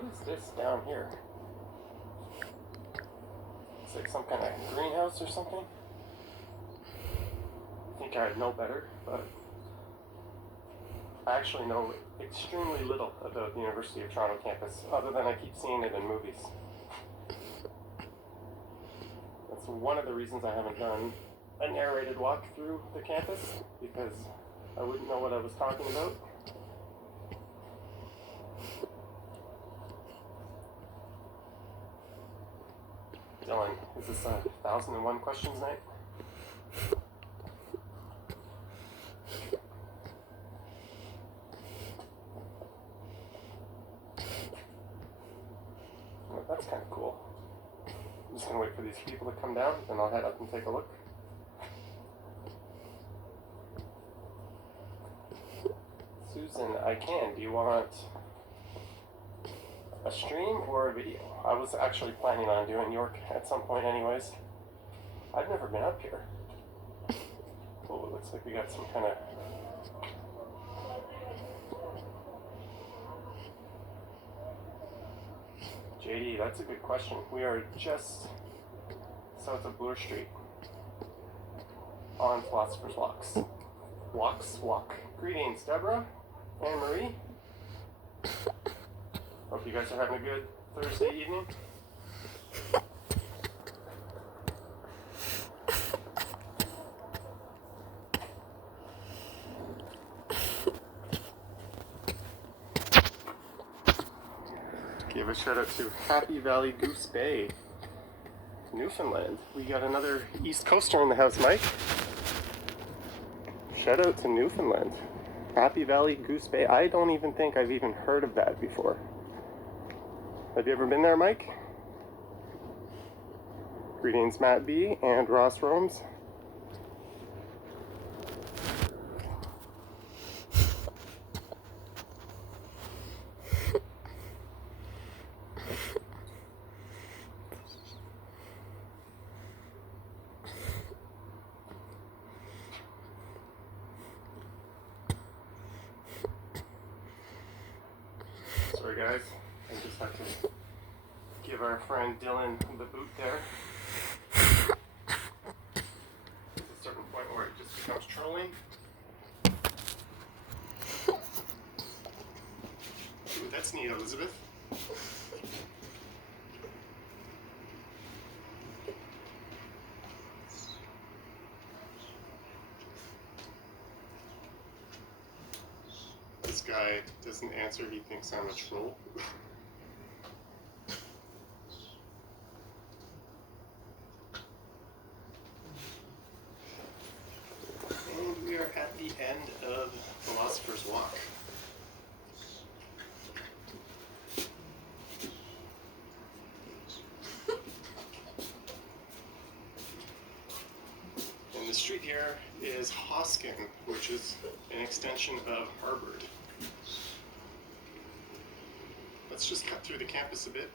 What is this down here? It's like some kind of greenhouse or something. I think I'd know better, but I actually know extremely little about the University of Toronto campus, other than I keep seeing it in movies. That's one of the reasons I haven't done a narrated walk through the campus, because I wouldn't know what I was talking about. Dylan, is this a 1001 questions night? Well, that's kind of cool. I'm just gonna wait for these people to come down, and I'll head up and take a look. Susan, I can. Do you want a stream or a video? I was actually planning on doing York at some point anyways. I've never been up here. Oh, it looks like we got some kind of... JD, that's a good question. We are just south of Bloor Street on Philosopher's Walk. Greetings, Deborah and Marie. Hope you guys are having a good Thursday evening. Give a shout out to Happy Valley Goose Bay, Newfoundland. We got another East Coaster in the house, Mike. Shout out to Newfoundland. Happy Valley Goose Bay. I don't even think I've even heard of that before. Have you ever been there, Mike? Greetings, Matt B. and Ross Romes. Sorry guys, I just have to give our friend Dylan the boot there. There's a certain point where it just becomes trolling. Ooh, that's neat, Elizabeth. This guy doesn't answer, he thinks I'm a troll. And we are at the end of Philosopher's Walk. And the street here is Hoskin, which is an extension of Harvard. Let's just cut through the campus a bit.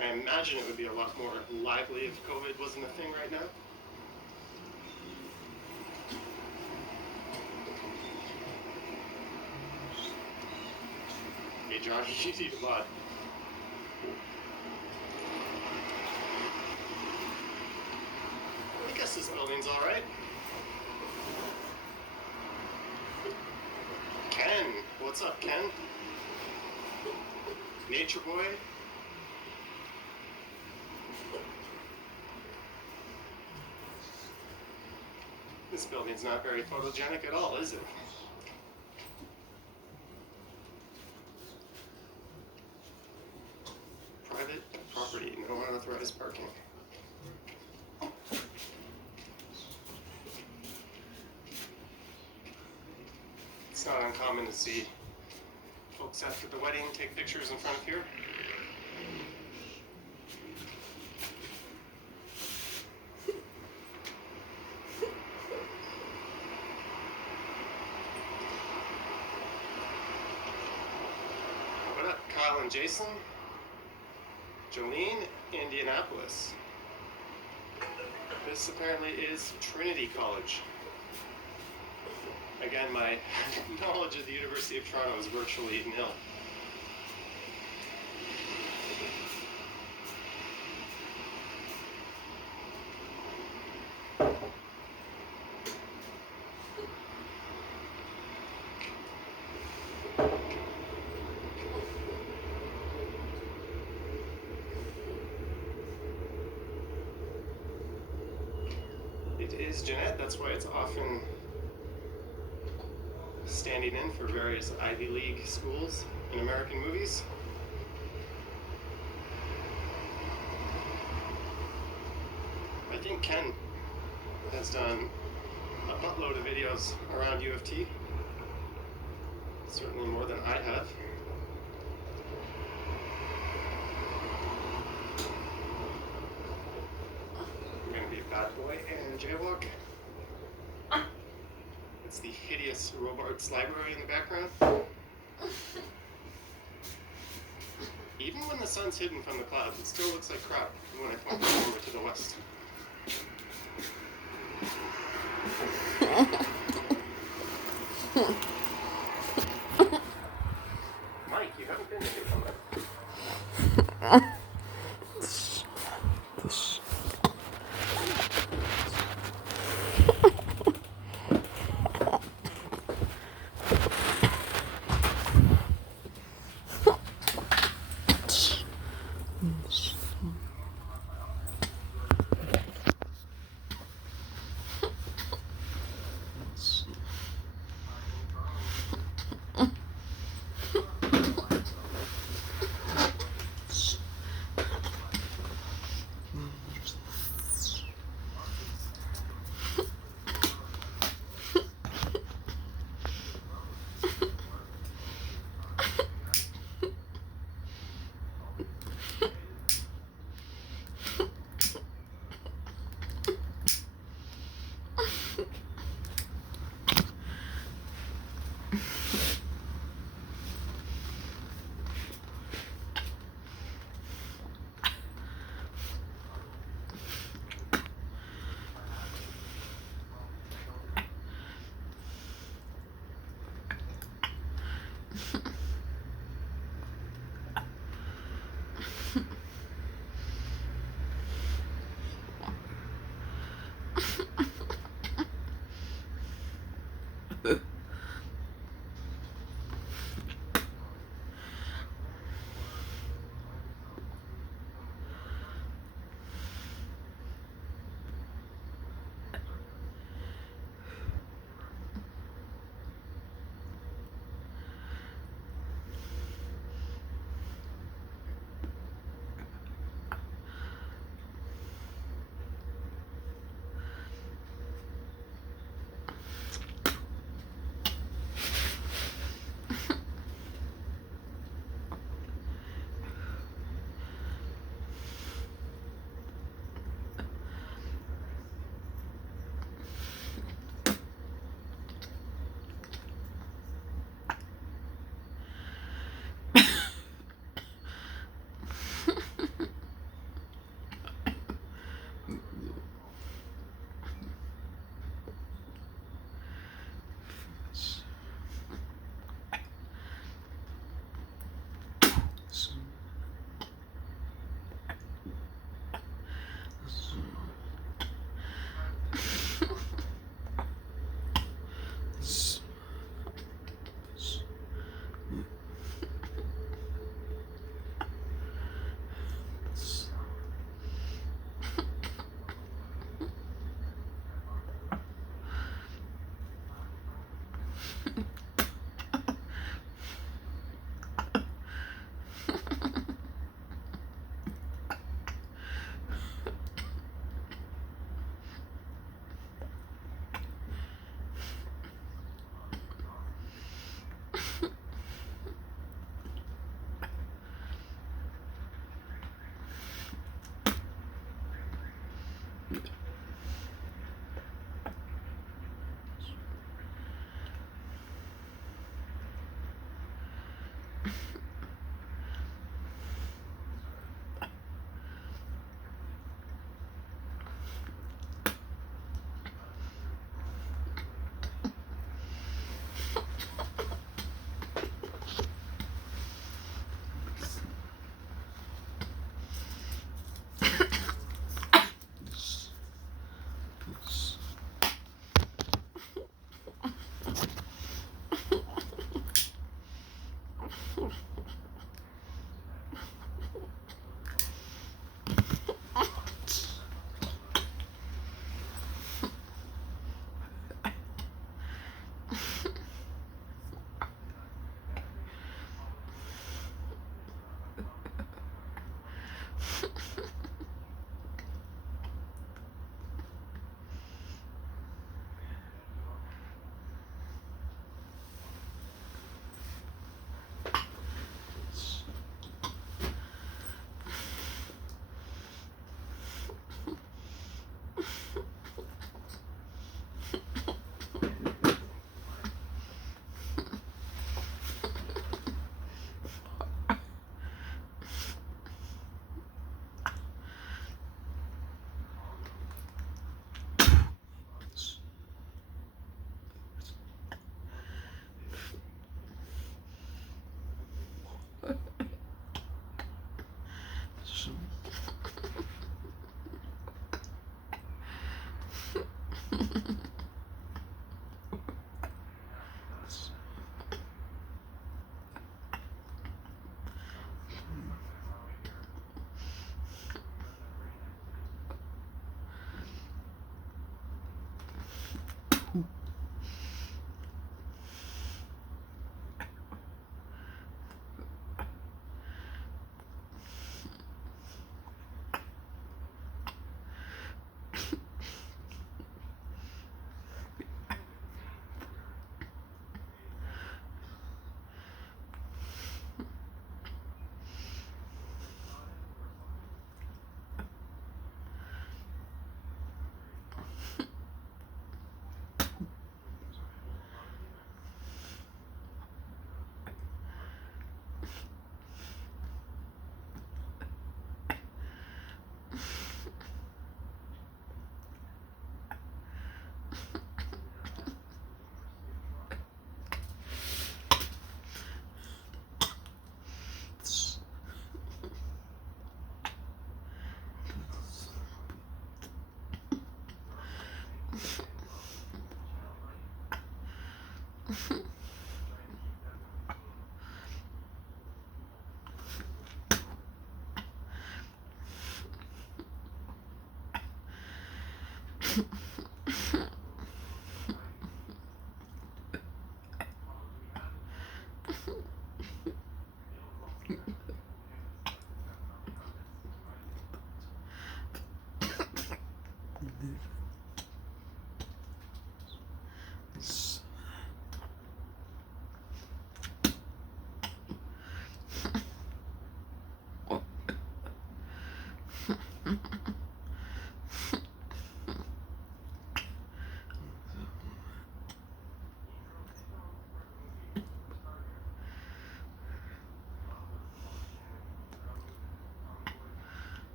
I imagine it would be a lot more lively if COVID wasn't a thing right now. Hey Josh, you need a lot. I guess this building's alright. Ken, what's up, Ken? Nature boy? This building's not very photogenic at all, is it? Private property, no unauthorized parking. It's not uncommon to see folks after the wedding take pictures in front of here. What up, Kyle and Jason? Jolene, Indianapolis. This apparently is Trinity College. Again, my knowledge of the University of Toronto is virtually nil. It is Jeanette, that's why it's often standing in for various Ivy League schools in American movies. I think Ken has done a buttload of videos around U of T. Certainly more than I have. I'm gonna be a bad boy and jaywalk. It's the hideous Robarts library in the background. Even when the sun's hidden from the clouds, it still looks like crap when I point it over to the west. Mike, you haven't been to Newfoundland.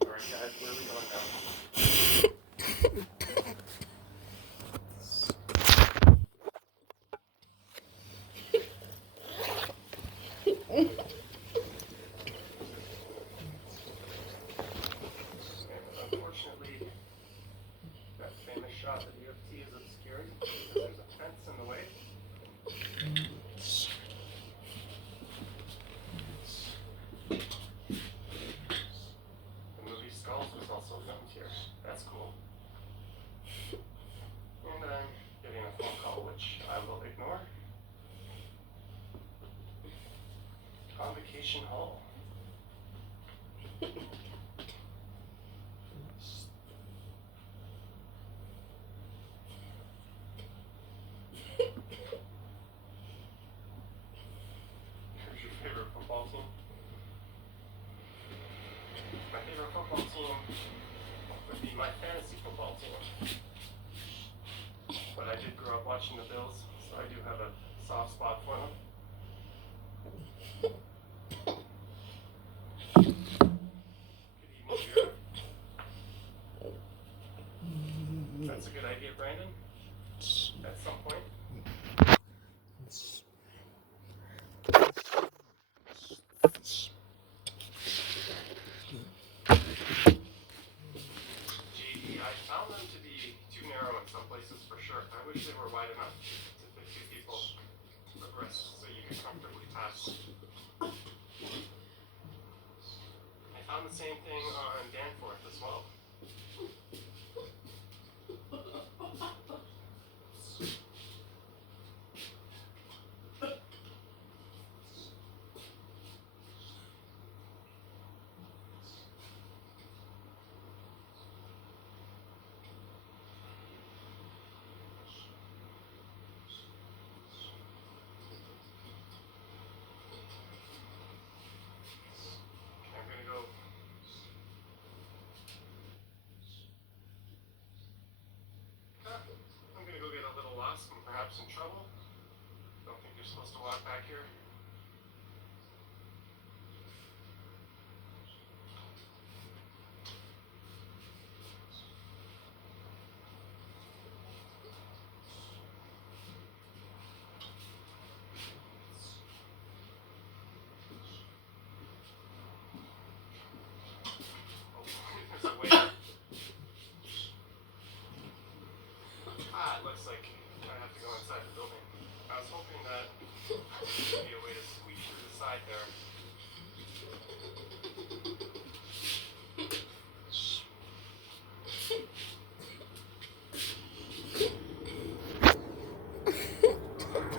Alright guys, where are we going now? shot that UFT is obscuring because there's a fence in the way. The movie Skulls was also filmed here. That's cool. And I'm getting a phone call, which I will ignore. Convocation Hall. Who's your favorite football team? My favorite football team would be my fantasy football team. But I did grow up watching the Bills, so I do have a soft spot for them. Good evening, Vera. That's a good idea, Brandon. At some point. JD, I found them to be too narrow in some places for sure. I wish they were wide enough to fit two people abreast so you could comfortably pass. I found the same thing on Danforth as well. I'm gonna go get a little lost and perhaps in trouble. Don't think you're supposed to walk back here. Oh, there's a way. It looks like I have to go inside the building. I was hoping that there'd be a way to squeeze through the side there.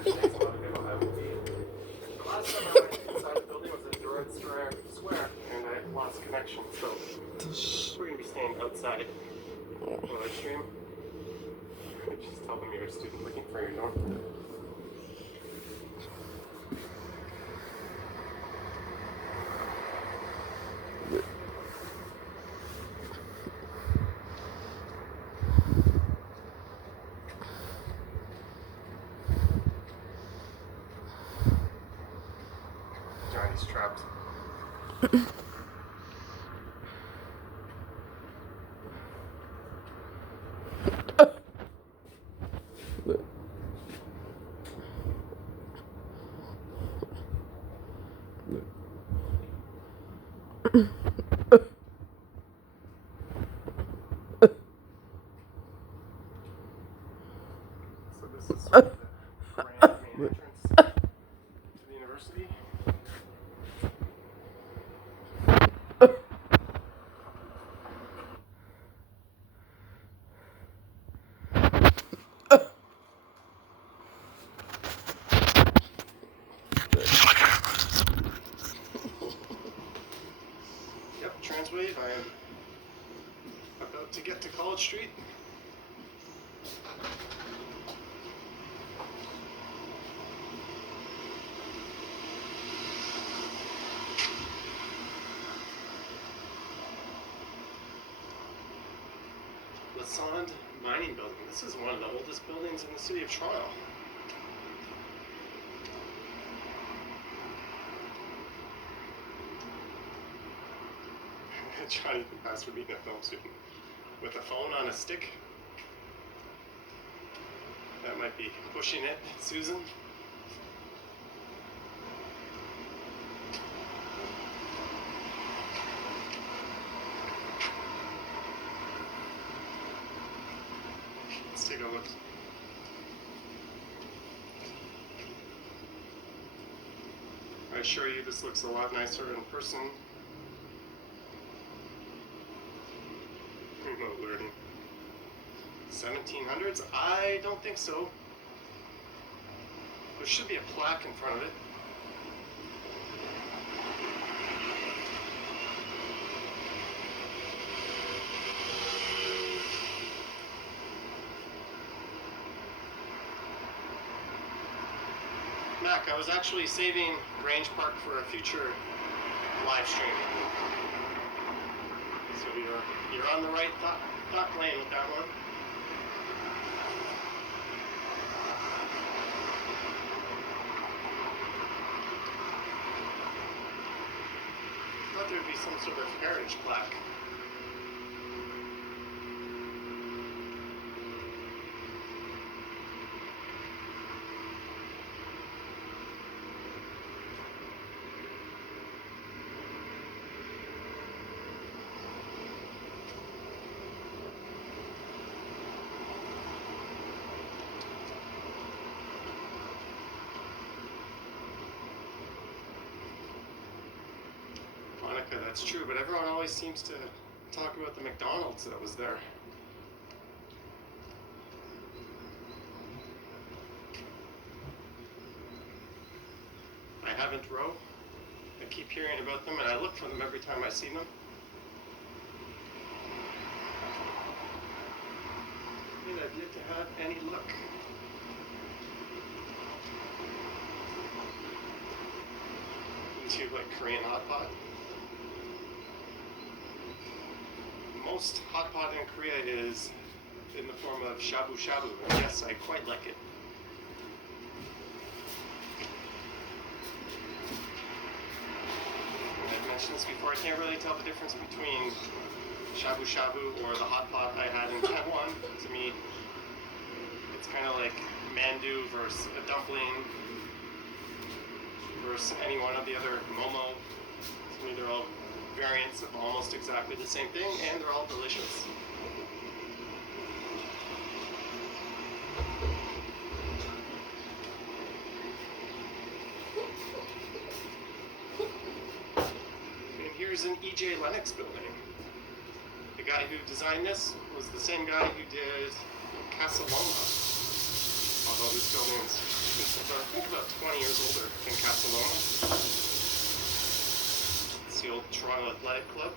Thanks a lot, people. I will be. The last time I went inside the building was in Durant Square, and I lost connection, so we're going to be staying outside while I stream. Just tell them you're a student looking for your dorm. Johnny's trapped. So this is sort of the grand main entrance to the university. Yep, Transwave. I am about to get to College Street. The Sond Mining Building. This is one of the oldest buildings in the city of Toronto. Johnny can pass for being a film student with a phone on a stick. That might be pushing it, Susan. Let's take a look. I assure you this looks a lot nicer in person. Remote learning. 1700s? I don't think so. There should be a plaque in front of it. Mac, I was actually saving Grange Park for a future live stream. So you're on the right thought lane with that one. I thought there would be some sort of heritage plaque. That's true, but everyone always seems to talk about the McDonald's that was there. I haven't row. I keep hearing about them and I look for them every time I see them. And I've yet to have any luck. Do you like Korean hot pot? Most hot pot in Korea is in the form of shabu shabu. And yes, I quite like it. I've mentioned this before, I can't really tell the difference between shabu shabu or the hot pot I had in Taiwan. To me, it's kind of like mandu versus a dumpling versus any one of the other momo. To me, they're all variants of almost exactly the same thing, and they're all delicious. And here's an E.J. Lennox building. The guy who designed this was the same guy who did Casa Loma. Although this building is, I think, about 20 years older than Casa Loma. It's the old Toronto Athletic Club.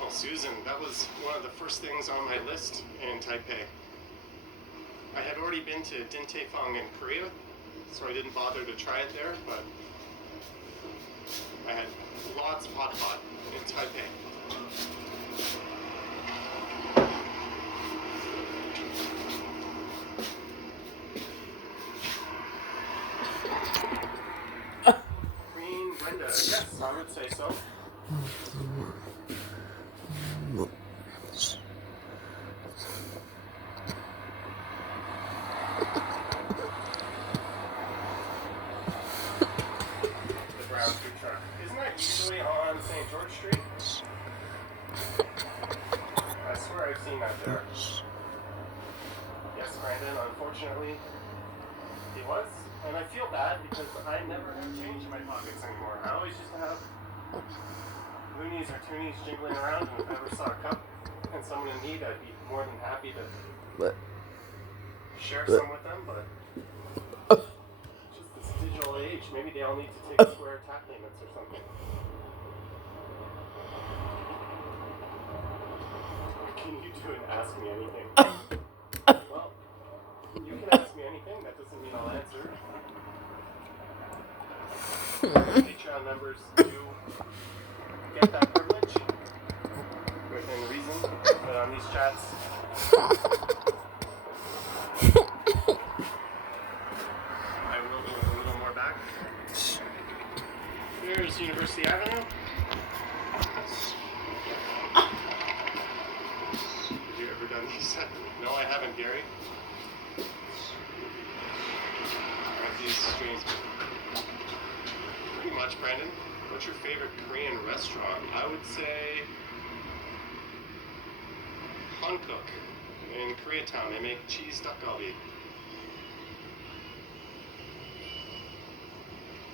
Well, Susan, that was one of the first things on my list in Taipei. I had already been to Din Tai Fung in Korea, so I didn't bother to try it there, but I had lots of hot pot in Taipei. Green Brenda, yes, I would say so. The brown food truck. Isn't that usually on St. George Street? I swear I've seen that there. Yes, Brandon, unfortunately, he was. And I feel bad because I never have change in my pockets anymore. I always used to have loonies or toonies jingling around, and if I ever saw a cup and someone in need, I'd be more than happy to share some with them, but just this digital age, maybe they all need to take square tap payments or something. What can you do and ask me anything? Well, you can ask me anything, that doesn't mean I'll answer. Patreon members do get that privilege within reason, but on these chats, I will go a little more back. Here's University Avenue. Have you ever done these? No, I haven't, Gary. These streams. Pretty much, Brandon. What what's your favorite Korean restaurant? I would say Hankook in Koreatown. They make cheese duck galbi.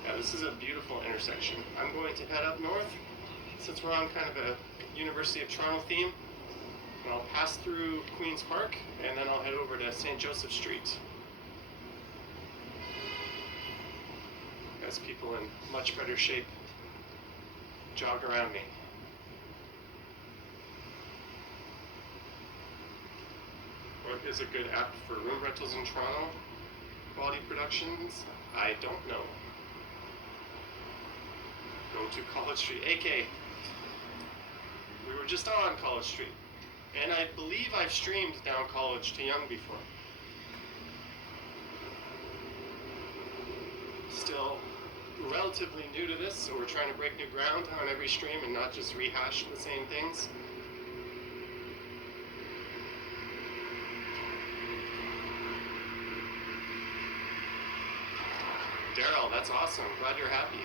Yeah, this is a beautiful intersection. I'm going to head up north since we're on kind of a University of Toronto theme. And I'll pass through Queen's Park and then I'll head over to St. Joseph Street. As people in much better shape jog around me. What is a good app for room rentals in Toronto? Quality Productions? I don't know. Go to College Street. AK, we were just on College Street. And I believe I've streamed down College to Yonge before. Still relatively new to this, so we're trying to break new ground on every stream and not just rehash the same things. Daryl, that's awesome. Glad you're happy.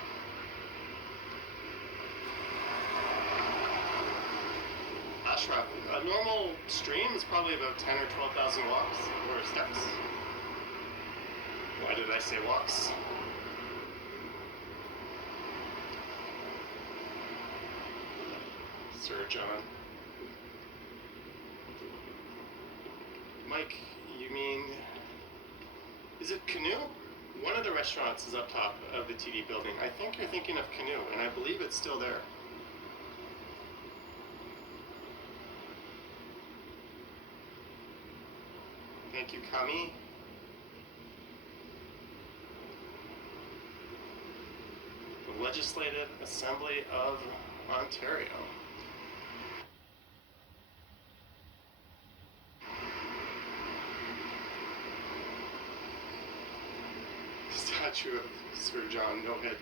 Ashraf, a normal stream is probably about 10 or 12,000 walks or steps. Why did I say walks? Sir John. Mike, you mean, is it Canoe? One of the restaurants is up top of the TD building. I think you're thinking of Canoe, and I believe it's still there. Thank you, Kami. The Legislative Assembly of Ontario. Statue of Sir John No Head.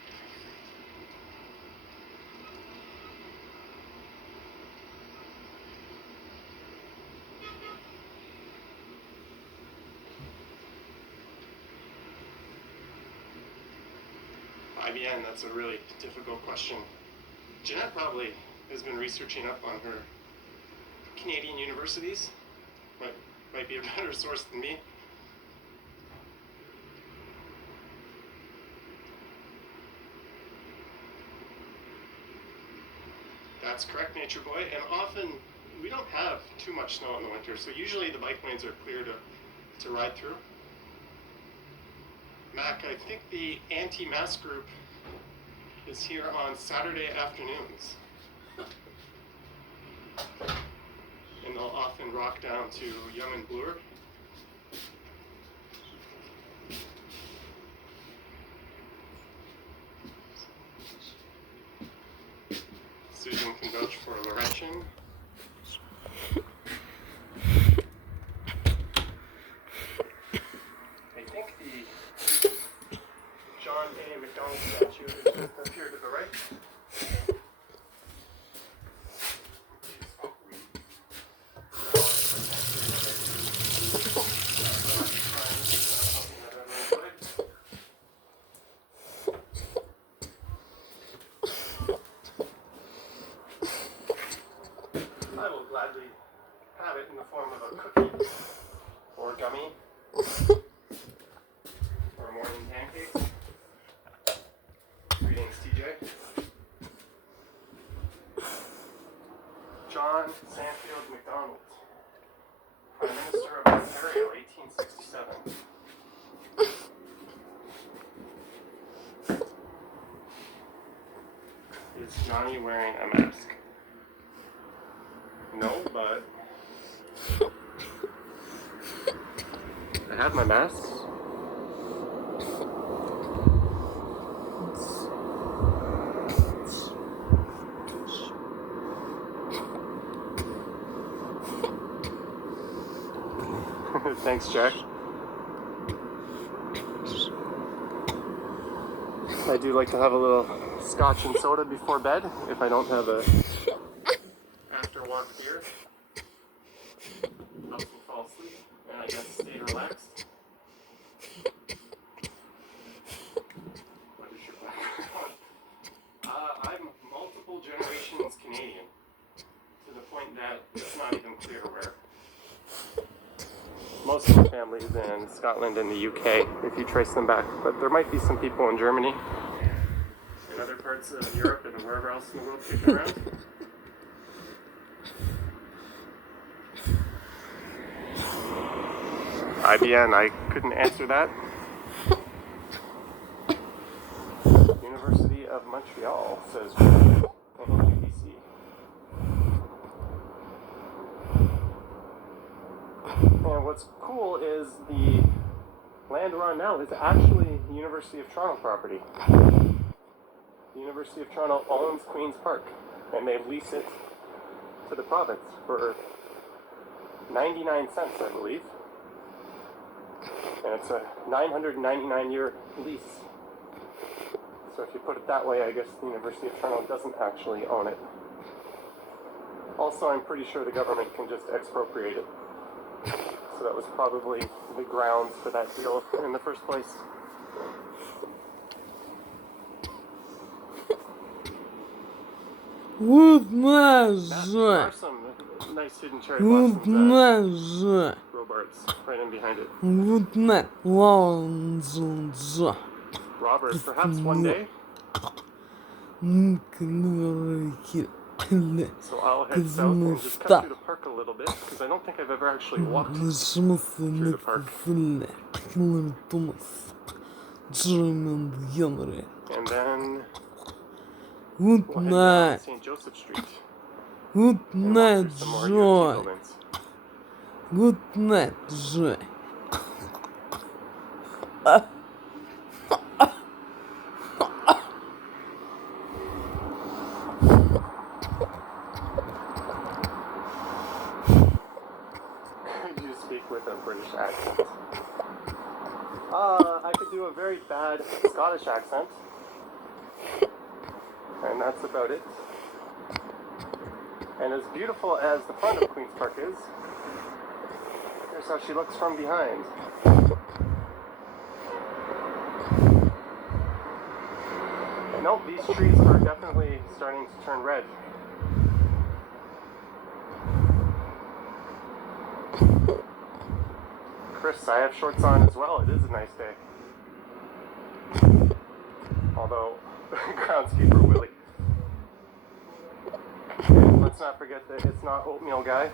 IBN, that's a really difficult question. Jeanette probably has been researching up on her Canadian universities. Might be a better source than me. That's correct, Nature Boy. And often we don't have too much snow in the winter, so usually the bike lanes are clear to ride through. Mac, I think the anti-mask group is here on Saturday afternoons. And they'll often rock down to Yonge and Bloor. Susan can vouch for Laurentian. I think the John A. McDonald statue is just up here to the right. I will gladly have it in the form of a cookie or gummy or morning pancakes. Greetings, TJ. John Sandfield MacDonald, Prime Minister of Ontario, 1867. Is Johnny wearing a mask? No, but I have my masks. Thanks, Jack. I do like to have a little scotch and soda before bed if I don't have a after walk beer. Helps me fall asleep and I guess stay relaxed. What is your background? I'm Canadian, to the point that it's not even clear where. Most of the families in Scotland and the UK, if you trace them back, but there might be some people in Germany and other parts of Europe and wherever else in the world kicking around. IBN, I couldn't answer that. University of Montreal says UBC. And what's cool is the land we're on now is actually the University of Toronto property. The University of Toronto owns Queen's Park, and they lease it to the province for 99 cents, I believe. And it's a 999-year lease. So if you put it that way, I guess the University of Toronto doesn't actually own it. Also, I'm pretty sure the government can just expropriate it. So that was probably the grounds for that deal in the first place. There are some nice hidden cherry blossoms at Robarts, right in behind it. Robert, perhaps one day. So I'll head south and just cut through the park a little bit, because I don't think I've ever actually walked through the park. And then we'll head down St. Joseph Street. Good And night, walk through some more UFT buildings. Good night, Joy. Could you speak with a British accent? I could do a very bad Scottish accent. And that's about it. And as beautiful as the front of Queen's Park is, here's how she looks from behind. No, these trees are definitely starting to turn red. Chris, I have shorts on as well. It is a nice day. Although, groundskeeper Willie. And let's not forget that it's not Oatmeal Guy.